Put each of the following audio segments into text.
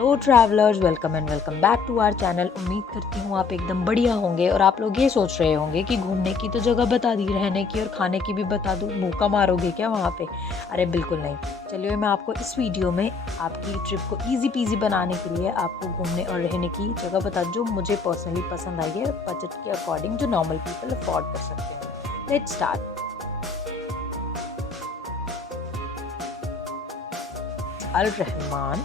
Hello travellers, welcome and welcome back to our channel. उम्मीद करती हूँ आप एकदम बढ़िया होंगे और आप लोग ये सोच रहे होंगे कि घूमने की तो जगह बता दी, रहने की और खाने की भी बता दूँ, भूखा मारोगे क्या वहाँ पे। अरे बिल्कुल नहीं। चलिए मैं आपको इस वीडियो में आपकी ट्रिप को इजी पीजी बनाने के लिए आपको घूमने और रहने की जगह बता दूँ जो मुझे पर्सनली पसंद आई है, बजट के अकॉर्डिंग, जो नॉर्मल पीपल अफोर्ड कर सकते हैं। Let's start. Al Rahman.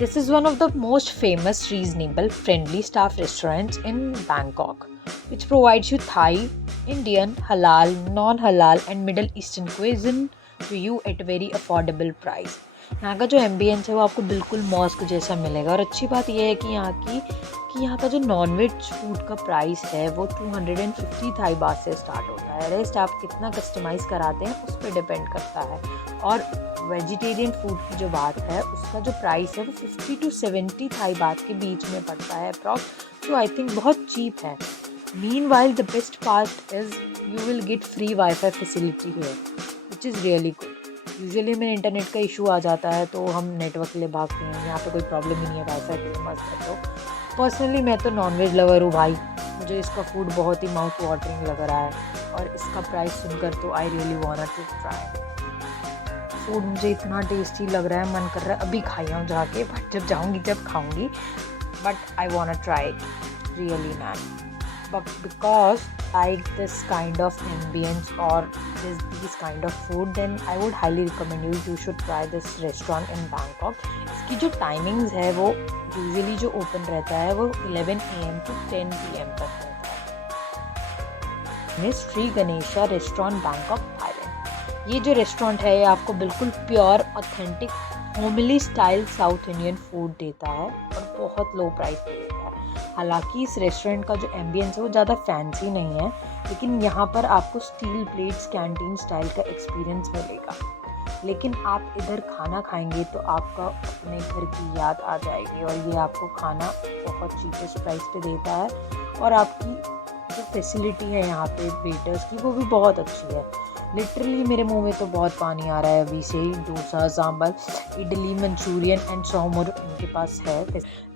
This is one of the most famous, reasonable, friendly staff restaurants in Bangkok, which provides you Thai, Indian, halal, non-halal and Middle Eastern cuisine to you at a very affordable price. यहाँ का जो ambience है वो आपको बिल्कुल mask जैसा मिलेगा और अच्छी बात यह है कि यहाँ का जो नॉनवेज फूड का प्राइस है वो 250 थाई बात से स्टार्ट होता है। रेस्ट आप कितना कस्टमाइज़ कराते हैं उस पर डिपेंड करता है। और वेजिटेरियन फूड की जो बात है उसका जो प्राइस है वो 50 to 70 थाई बात के बीच में पड़ता है अप्रॉक्स, जो आई थिंक बहुत चीप है। Meanwhile the best part is you will get free wifi facility here, which is really good. Usually में इंटरनेट का इशू आ जाता है तो हम नेटवर्क के लिए भागते हैं, यहाँ पे कोई प्रॉब्लम ही नहीं है, वाईफाई के लिए मस्त है। तो पर्सनली मैं तो नॉनवेज लवर हूँ भाई, मुझे इसका फूड बहुत ही माउथ वाटरिंग लग रहा है और इसका प्राइस सुनकर तो I really want to try. Food मुझे इतना टेस्टी लग रहा है, मन कर रहा है अभी खाई आऊँ जाके, बट जब जाऊँगी जब खाऊँगी, but I want to try really man. But because I like this kind of ambience or this kind of food, then I would highly recommend you should try this restaurant in Bangkok. इसकी जो timings है वो usually जो open रहता है वो 11 AM to 10 PM तक रहता है। Shri Ganesha restaurant Bangkok Thailand. ये जो रेस्टोरेंट है ये आपको बिल्कुल pure authentic homely style south Indian food देता है और बहुत लो प्राइस पे देता है। हालांकि इस रेस्टोरेंट का जो एम्बियंस है वो ज़्यादा फैंसी नहीं है, लेकिन यहाँ पर आपको स्टील प्लेट्स कैंटीन स्टाइल का एक्सपीरियंस मिलेगा। लेकिन आप इधर खाना खाएंगे तो आपका अपने घर की याद आ जाएगी और ये आपको खाना बहुत चीपेस्ट प्राइस पे देता है और आपकी जो फैसिलिटी है यहाँ पे वेटर्स की वो भी बहुत अच्छी है। लिटरली मेरे मुंह में तो बहुत पानी आ रहा है अभी से ही। डोसा, सांभर, इडली, मंचूरियन एंड सौमुर इनके पास है,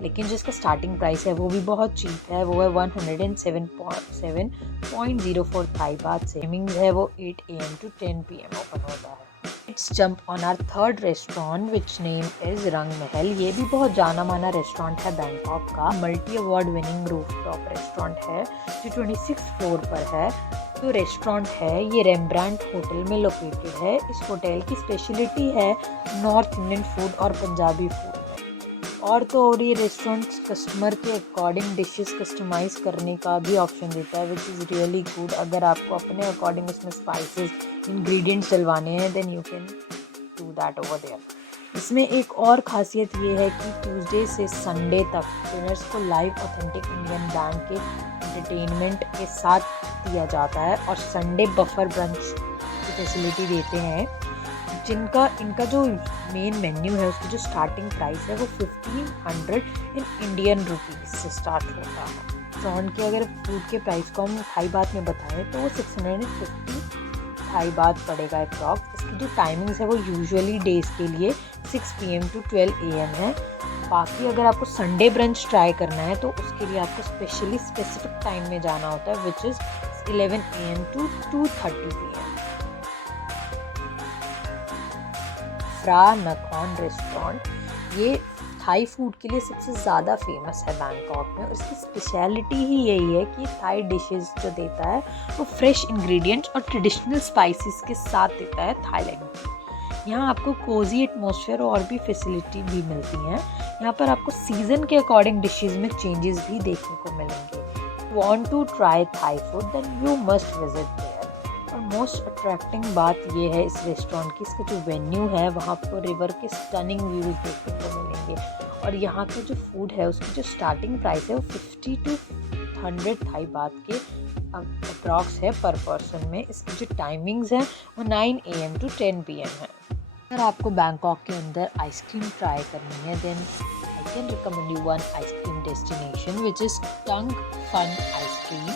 लेकिन जिसका स्टार्टिंग प्राइस है वो भी बहुत चीप है, वो है 107.04 थाई बात से। टाइमिंग है वो 8 AM to 10 PM ओपन होता है। Let's jump on our third restaurant which name is रंग महल। ये भी बहुत जाना माना रेस्टोरेंट है बैंकॉक का, multi award winning rooftop restaurant है जो 26th फ्लोर पर है। जो रेस्टोरेंट है ये रेम्ब्रांट होटल में लोकेटेड है। इस होटल की स्पेशलिटी है नॉर्थ इंडियन फूड और पंजाबी फूड में। और तो और ये रेस्टोरेंट कस्टमर के अकॉर्डिंग डिशेस कस्टमाइज करने का भी ऑप्शन देता है, विच इज़ रियली गुड। अगर आपको अपने अकॉर्डिंग उसमें स्पाइसेस इंग्रेडिएंट्स डलवाने हैं then you can do that over there. इसमें एक और खासियत ये है कि ट्यूसडे से संडे तक डिनर्स को लाइव ऑथेंटिक इंडियन बैंड के एंटरटेनमेंट के साथ दिया जाता है और संडे बफर ब्रंच की फैसिलिटी देते हैं, इनका जो मेन मेन्यू है उसकी जो स्टार्टिंग प्राइस है वो 1500 इन इंडियन रुपीज़ से स्टार्ट होता है। रेस्टोरेंट के अगर फूड के प्राइस को हम थाई बात में बताएं तो वो 650 थाई बात पड़ेगा अप्रॉक्स। इसकी जो टाइमिंग्स है वो यूजुअली डेज के लिए 6 PM to 12 AM है। बाकी अगर आपको संडे ब्रंच ट्राई करना है तो उसके लिए आपको स्पेसिफिक टाइम में जाना होता है, which is 11 AM to 2:30 PM। Phra Nakhon restaurant ये थाई फूड के लिए सबसे ज़्यादा फेमस है बैंकॉक में और इसकी स्पेशलिटी ही यही है कि थाई डिशेस जो देता है वो फ्रेश इंग्रेडिएंट्स और ट्रेडिशनल स्पाइसेस के साथ देता है थाईलैंड की। यहाँ आपको कोजी एटमॉस्फेयर और भी फैसिलिटी भी मिलती हैं। यहाँ पर आपको सीज़न के अकॉर्डिंग डिशेस में चेंजेस भी देखने को मिलेंगे। Want to try Thai food then you must visit there. और मोस्ट अट्रैक्टिंग बात ये है इस रेस्टोरेंट की, इसका जो वेन्यू है वहाँ आपको रिवर के स्टनिंग व्यूज़ देखने को मिलेंगे और यहाँ का जो फूड है उसकी जो स्टार्टिंग प्राइस है वो 50 to 100 थाई बात के अप्रॉक्स है पर पर्सन में। इसकी जो टाइमिंग्स हैं वो 9 AM to 10 PM है। अगर आपको बैंकॉक के अंदर आइसक्रीम ट्राई करनी है then I can recommend you one ice cream destination which is tongue fun ice cream.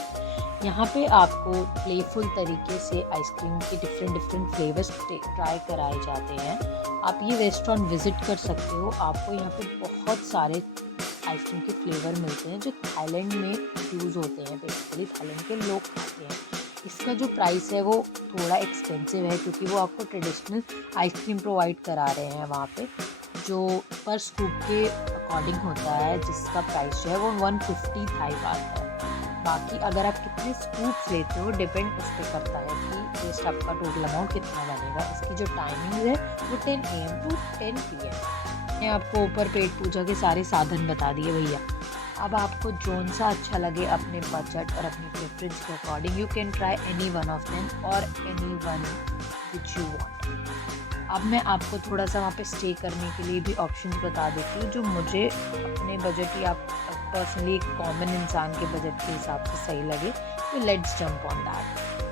यहाँ पे आपको प्लेफुल तरीके से आइसक्रीम के डिफरेंट फ्लेवर्स ट्राई कराए जाते हैं। आप ये रेस्टोरेंट विज़िट कर सकते हो। आपको यहाँ पे बहुत सारे आइसक्रीम के फ्लेवर मिलते हैं जो थाईलैंड में यूज़ होते हैं, बेसिकली थाईलैंड के लोग खाते हैं। इसका जो प्राइस है वो थोड़ा एक्सपेंसिव है क्योंकि वो आपको ट्रेडिशनल आइसक्रीम प्रोवाइड करा रहे हैं वहाँ पे, जो पर स्कूप के अकॉर्डिंग होता है, जिसका प्राइस जो है वो 150 थाई बात है। बाकी अगर आप कितने स्कूप्स लेते हो डिपेंड उस पर करता है कि टेस्ट आपका टोटल अमाउंट कितना बनेगा। इसकी जो टाइमिंग है वो 10 AM टू 10 PM। मैंने आपको ऊपर पेट पूजा के सारे साधन बता दिए भैया। अब आपको जोन सा अच्छा लगे अपने बजट और अपनी प्रेफरेंस के according, you can try any one of them और any one which you want. अब मैं आपको थोड़ा सा वहाँ पे स्टे करने के लिए भी ऑप्शंस बता देती हूँ जो मुझे अपने बजट या पर्सनली एक कॉमन इंसान के बजट के हिसाब से सही लगे। तो let's jump on that.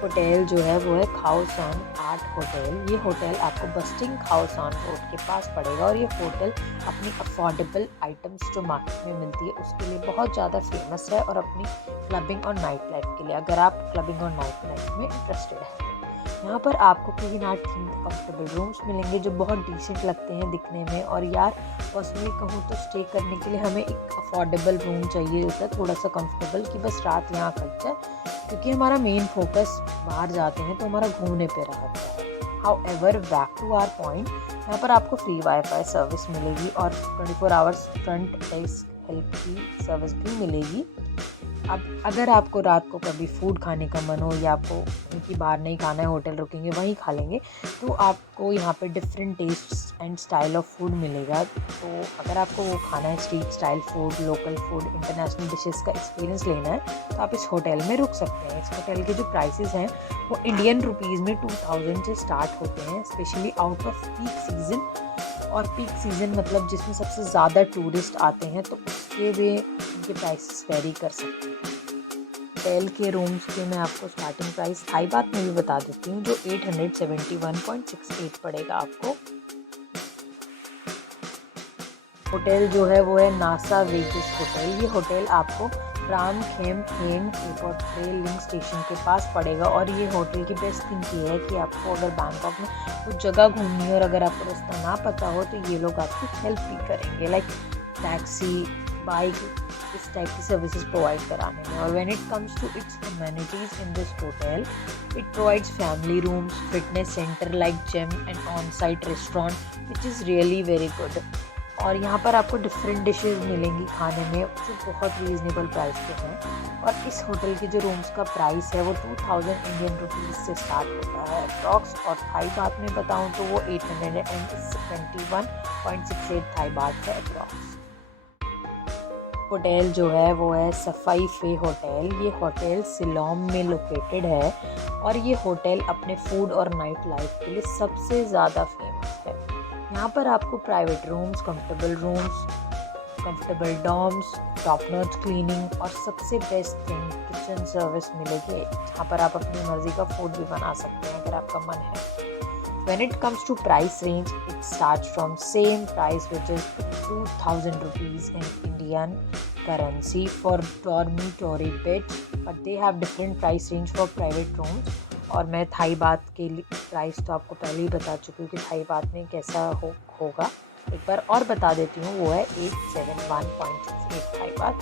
Hotel जो है वो है खाओ सान आर्ट होटल। ये होटल आपको बस्टिंग खाओ सान रोड के पास पड़ेगा और ये होटल अपनी अफोर्डेबल आइटम्स जो मार्केट में मिलती है उसके लिए बहुत ज़्यादा फेमस है और अपनी क्लबिंग और नाइट लाइफ के लिए, अगर आप क्लबिंग और नाइट लाइफ में इंटरेस्टेड हैं। यहाँ पर आपको queen art theme comfortable rooms मिलेंगे जो बहुत डिसेंट लगते हैं दिखने में। और यार पर्सनली कहूँ तो स्टे करने के लिए हमें एक अफोर्डेबल रूम चाहिए होता है, थोड़ा सा कंफर्टेबल, कि बस रात यहाँ कट जाए, क्योंकि हमारा मेन फोकस बाहर जाते हैं तो हमारा घूमने पे रहता है। However back to our point, यहाँ पर आपको फ्री वाईफाई सर्विस मिलेगी और 24 आवर्स फ्रंट डेस्क हेल्प की सर्विस भी मिलेगी। अब अगर आपको रात को कभी फूड खाने का मन हो या आपको क्योंकि बाहर नहीं खाना है, होटल रुकेंगे वहीं खा लेंगे, तो आपको यहाँ पे different taste and style of food मिलेगा। तो अगर आपको वो खाना है, street style food, local food, international dishes का एक्सपीरियंस लेना है, तो आप इस होटल में रुक सकते हैं। इस होटल के जो प्राइसेस हैं वो इंडियन रुपीज़ में 2000 से स्टार्ट होते हैं, specially out off peak season. और पीक सीज़न मतलब जिसमें सबसे ज़्यादा टूरिस्ट आते हैं, तो उसके वे उनके प्राइसेस वेरी कर सकते हैं। होटल के रूम्स के मैं आपको स्टार्टिंग प्राइस थाई बात में भी बता देती हूँ, जो 871.68 पड़ेगा आपको। होटल जो है वो है नासा वेजिस होटल। ये होटल आपको राम खेम हेंग एयरपोर्ट रेल लिंक स्टेशन के पास पड़ेगा। और ये होटल की बेस्ट थिंग ये है कि आपको अगर बैंकॉक में कुछ जगह घूमनी है और अगर आपको रास्ता ना पता हो तो ये लोग आपकी हेल्प भी करेंगे, लाइक टैक्सी, बाइक, इस टाइप की सर्विसेज प्रोवाइड कराने में। और when it comes to its amenities in this hotel, it provides family rooms, fitness centre like gym and on site restaurant which is really very good. और यहाँ पर आपको different dishes मिलेंगी खाने में जो बहुत रीज़नेबल प्राइस पे हैं। और इस होटल के जो रूम्स का प्राइस है वो 2000 इंडियन रुपीज़ से स्टार्ट होता है अप्रॉक्स। और थाई बात में बताऊँ तो वो 821.68 थाई बात है अप्रॉक्स। होटल जो है वो है सफाई फे होटल। ये होटल सिलोम में लोकेटेड है और ये होटल अपने फूड और नाइट लाइफ के लिए सबसे ज़्यादा फेमस है। यहाँ पर आपको private rooms, comfortable dorms, top notch cleaning और सबसे बेस्ट थिंग किचन सर्विस मिलेगी, जहाँ पर आप अपनी मर्जी का फूड भी बना सकते हैं अगर आपका मन है। When it comes to price range, it starts from same price which is 2000 rupees in Indian currency for dormitory beds, but they have different price range for private rooms. और मैं थाई बात के प्राइस तो आपको पहले ही बता चुकी हूँ कि थाई बात में कैसा होगा। एक बार और बता देती हूँ, वो है 871.68 थाई बात।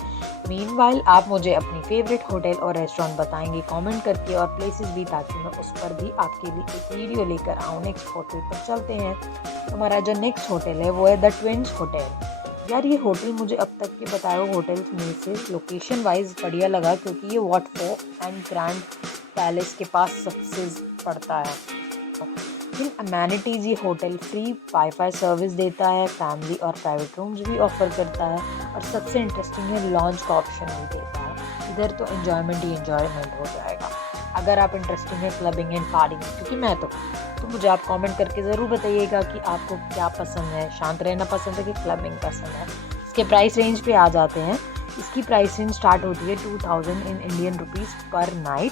मीनवाइल आप मुझे अपनी फेवरेट होटल और रेस्टोरेंट बताएंगे कमेंट करके और प्लेसेस भी, ताकि मैं उस पर भी आपके लिए एक वीडियो लेकर आऊँ। नेक्स्ट होटल पर चलते हैं। हमारा जो नेक्स्ट होटल है वो है द ट्विंस होटल। यार ये होटल मुझे अब तक के बताए हुए होटल्स में से लोकेशन वाइज बढ़िया लगा, क्योंकि ये वॉटफो एंड ग्रैंड पैलेस के पास सबसे पड़ता है। इन अमेनिटीज़ ये होटल फ्री वाईफाई सर्विस देता है, फैमिली और प्राइवेट रूम्स भी ऑफर करता है और सबसे इंटरेस्टिंग है लॉन्च का ऑप्शन भी देता है। इधर तो एंजॉयमेंट ही एंजॉयमेंट हो जाएगा। अगर आप इंटरेस्टिंग है क्लबिंग एंड पार्टिंग, क्योंकि मैं तो मुझे आप कमेंट करके ज़रूर बताइएगा कि आपको क्या पसंद है, शांत रहना पसंद है कि क्लबिंग पसंद है। इसके प्राइस रेंज पे आ जाते हैं। इसकी प्राइस रेंज स्टार्ट होती है 2000 इन इंडियन रुपीज़ पर नाइट।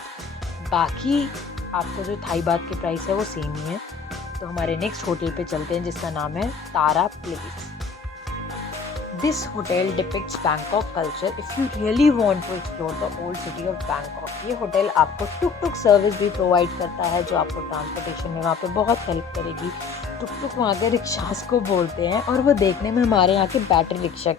बाकी आपको जो थाई बात के प्राइस है वो सेम ही है। तो हमारे नेक्स्ट होटल पे चलते हैं जिसका नाम है Tara place. This hotel depicts Bangkok culture if you really want to explore the old city of Bangkok. ये होटल आपको टुक टुक सर्विस भी प्रोवाइड करता है जो आपको ट्रांसपोर्टेशन में वहाँ पे बहुत हेल्प करेगी। टुक टुक वहाँ के रिक्शास को बोलते हैं और वो देखने में हमारे यहाँ के बैटरी रिक्शा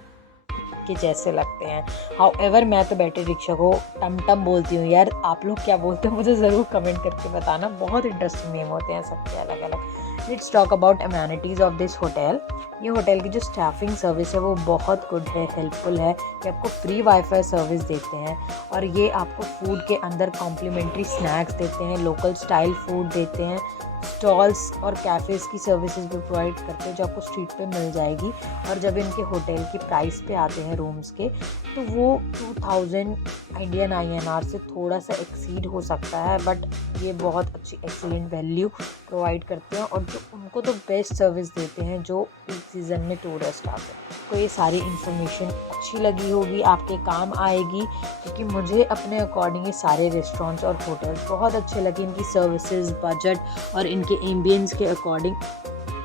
के जैसे लगते हैं। हाउएवर मैं तो बैटरी रिक्शा को टम टम बोलती हूँ यार, आप लोग क्या बोलते हो मुझे ज़रूर कमेंट करके बताना, बहुत इंटरेस्टिंग नेम होते हैं सबके अलग अलग। Let's talk about amenities of this hotel. ये होटल की जो स्टाफिंग सर्विस है वो बहुत गुड है, हेल्पफुल है। ये आपको फ्री वाईफाई सर्विस देते हैं और ये आपको फूड के अंदर कॉम्प्लीमेंट्री स्नैक्स देते हैं, लोकल स्टाइल फूड देते हैं, स्टॉल्स और कैफ़ेज़ की सर्विसेज भी प्रोवाइड करते हैं जो आपको स्ट्रीट पे मिल जाएगी। और जब इनके होटल की प्राइस पे आते हैं रूम्स के, तो वो 2000 इंडियन INR से थोड़ा सा एक्सीड हो सकता है, बट ये बहुत अच्छी एक्सीलेंट वैल्यू प्रोवाइड करते हैं और जो उनको तो बेस्ट सर्विस देते हैं जो पीक सीज़न में टूरिस्ट आते हैं। तो ये सारी इन्फॉर्मेशन अच्छी लगी होगी, आपके काम आएगी, क्योंकि मुझे अपने अकॉर्डिंग ये सारे रेस्टोरेंट्स और होटल्स बहुत अच्छे लगे, इनकी सर्विसेज, बजट और इनके एम्बियंस के according.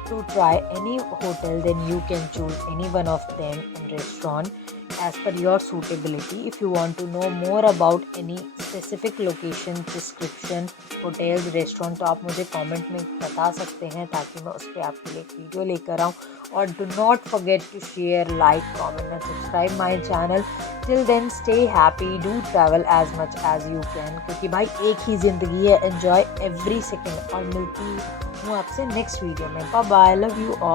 To try any hotel, then you can choose any one of them in restaurant as per your suitability. If you want to know more about any specific location, description, hotels, restaurant, तो आप मुझे comment में बता सकते हैं ताकि मैं उस पर आपके लिए एक वीडियो लेकर आऊँ। और do not forget to share, like, comment and subscribe my channel. Till then, stay happy, do travel as much as you can, क्योंकि भाई एक ही ज़िंदगी है, enjoy every second। और मिलती हूँ आपसे नेक्स्ट वीडियो में। Bye bye, love you all.